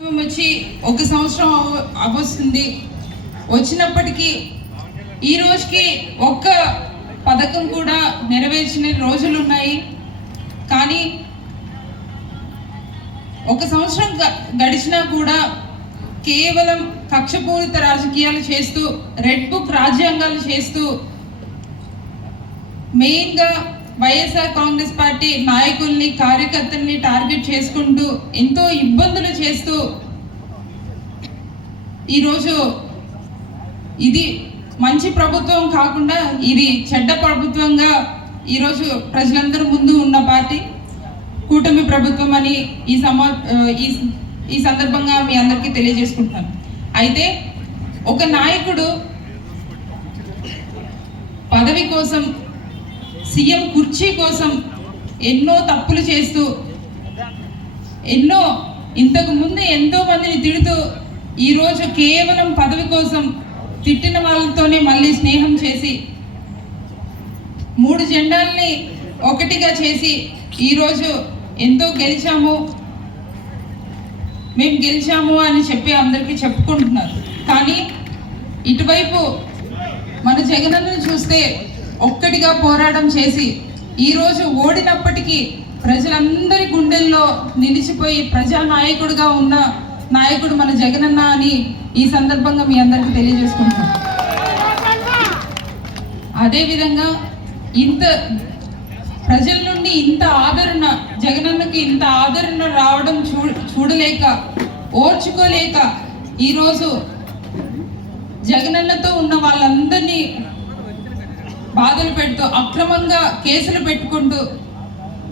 వచ్చి ఒక సంవత్సరం అవస్తుంది. వచ్చినప్పటికీ ఈ రోజుకి ఒక్క పథకం కూడా నెరవేర్చిన రోజులు ఉన్నాయి. కానీ ఒక సంవత్సరం గడిచినా కూడా కేవలం కక్షపూరిత రాజకీయాలు చేస్తూ, రెడ్ బుక్ రాజ్యాంగాలు చేస్తూ, మెయిన్గా వైఎస్ఆర్ కాంగ్రెస్ పార్టీ నాయకుల్ని, కార్యకర్తల్ని టార్గెట్ చేసుకుంటూ ఎంతో ఇబ్బందులు చేస్తూ ఈరోజు ఇది మంచి ప్రభుత్వం కాకుండా ఇది చెడ్డ ప్రభుత్వంగా ఈరోజు ప్రజలందరూ ముందు ఉన్న పార్టీ కూటమి ప్రభుత్వం అని ఈ సందర్భంగా మీ అందరికీ తెలియజేసుకుంటున్నాను. అయితే ఒక నాయకుడు పదవి కోసం, సీఎం కుర్చీ కోసం ఎన్నో తప్పులు చేస్తూ, ఇంతకు ముందు ఎంతో మందిని తిడుతూ, ఈరోజు కేవలం పదవి కోసం తిట్టిన వాళ్ళతోనే మళ్ళీ స్నేహం చేసి 3 జెండాల్ని ఒకటిగా చేసి ఈరోజు ఎంతో మేము గెలిచాము అని చెప్పి అందరికీ చెప్పుకుంటున్నారు. కానీ ఇటువైపు మన జగనన్నను చూస్తే ఒక్కటిగా పోరాటం చేసి ఈరోజు ఓడినప్పటికీ ప్రజలందరి గుండెల్లో నిలిచిపోయి ప్రజానాయకుడిగా ఉన్న నాయకుడు మన జగనన్న అని ఈ సందర్భంగా మీ అందరికీ తెలియజేసుకుంటున్నాం. అదేవిధంగా ప్రజల నుండి ఇంత ఆదరణ, జగనన్నకి ఇంత ఆదరణ రావడం చూడలేక, ఓర్చుకోలేక ఈరోజు జగనన్నతో ఉన్న వాళ్ళందరినీ బాధలు పెడుతూ, అక్రమంగా కేసులు పెట్టుకుంటూ,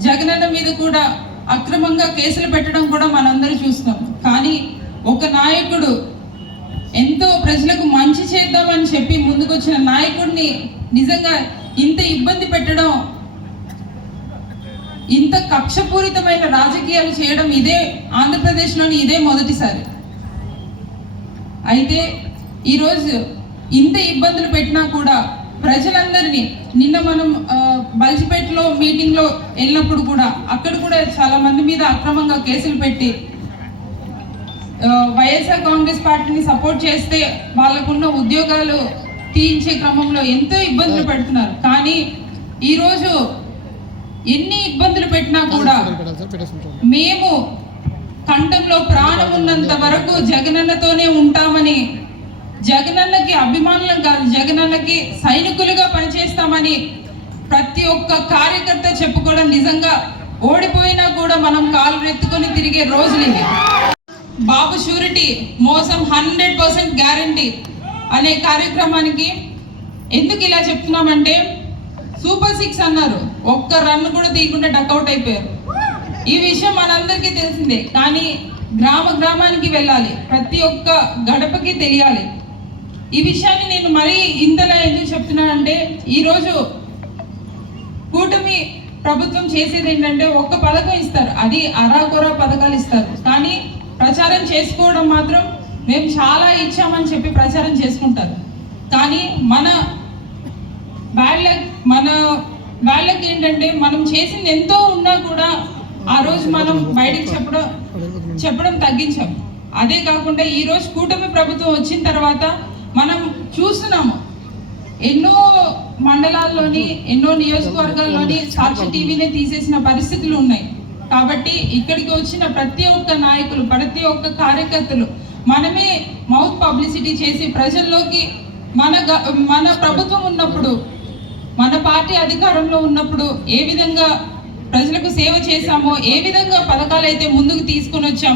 జగనన్న మీద కూడా అక్రమంగా కేసులు పెట్టడం కూడా మనందరూ చూస్తున్నాం. కానీ ఒక నాయకుడు ఎంతో ప్రజలకు మంచి చేద్దామని చెప్పి ముందుకొచ్చిన నాయకుడిని నిజంగా ఇంత ఇబ్బంది పెట్టడం, ఇంత కక్షపూరితమైన రాజకీయాలు చేయడం ఇదే ఆంధ్రప్రదేశ్లోని ఇదే మొదటిసారి. అయితే ఈరోజు ఇంత ఇబ్బందులు పెట్టినా కూడా ప్రజలందరినీ, నిన్న మనం బల్జిపేటలో మీటింగ్లో వెళ్ళినప్పుడు కూడా అక్కడ కూడా చాలా మంది మీద అక్రమంగా కేసులు పెట్టి వైఎస్ఆర్ కాంగ్రెస్ పార్టీని సపోర్ట్ చేస్తే వాళ్ళకున్న ఉద్యోగాలు తీయించే క్రమంలో ఎంతో ఇబ్బందులు పెడుతున్నారు. కానీ ఈరోజు ఎన్ని ఇబ్బందులు పెట్టినా కూడా మేము కంఠంలో ప్రాణం ఉన్నంత వరకు జగనన్నతోనే ఉంటామని, జగనన్నకి అభిమానులం కాదు, జగనన్నకి సైనికులుగా పనిచేస్తామని ప్రతి ఒక్క కార్యకర్త చెప్పుకోవడం, నిజంగా ఓడిపోయినా కూడా మనం కాలు ఎత్తుకొని తిరిగే రోజులు ఇవి. బాబు షూరిటీ, మోసం 100% గ్యారంటీ అనే కార్యక్రమానికి ఎందుకు ఇలా చెప్తున్నామంటే, సూపర్ 6 అన్నారు, ఒక్క రన్ కూడా తీయకుండా డక్అవుట్ అయిపోయారు. ఈ విషయం మనందరికీ తెలిసిందే. కానీ గ్రామానికి వెళ్ళాలి, ప్రతి ఒక్క గడపకి తెలియాలి. ఈ విషయాన్ని నేను మరీ ఇంతలా ఎందుకు చెప్తున్నానంటే, ఈరోజు కూటమి ప్రభుత్వం చేసేది ఏంటంటే ఒక్క పథకం ఇస్తారు, అది అరాకొర పథకాలు ఇస్తారు. కానీ ప్రచారం చేసుకోవడం మాత్రం మేము చాలా ఇచ్చామని చెప్పి ప్రచారం చేసుకుంటారు. కానీ మన వాళ్ళకి ఏంటంటే మనం చేసింది ఎంతో ఉన్నా కూడా ఆ రోజు మనం బయటకు చెప్పడం తగ్గించాం. అదే కాకుండా ఈరోజు కూటమి ప్రభుత్వం వచ్చిన తర్వాత మనం చూస్తున్నాము, ఎన్నో మండలాల్లోని, ఎన్నో నియోజకవర్గాల్లోని సాక్షి టీవీనే తీసేసిన పరిస్థితులు ఉన్నాయి. కాబట్టి ఇక్కడికి వచ్చిన ప్రతి ఒక్క నాయకులు, ప్రతి ఒక్క కార్యకర్తలు మనమే మౌత్ పబ్లిసిటీ చేసి ప్రజల్లోకి మన ప్రభుత్వం ఉన్నప్పుడు, మన పార్టీ అధికారంలో ఉన్నప్పుడు ఏ విధంగా ప్రజలకు సేవ చేశామో, ఏ విధంగా పథకాలు అయితే ముందుకు తీసుకొని వచ్చామో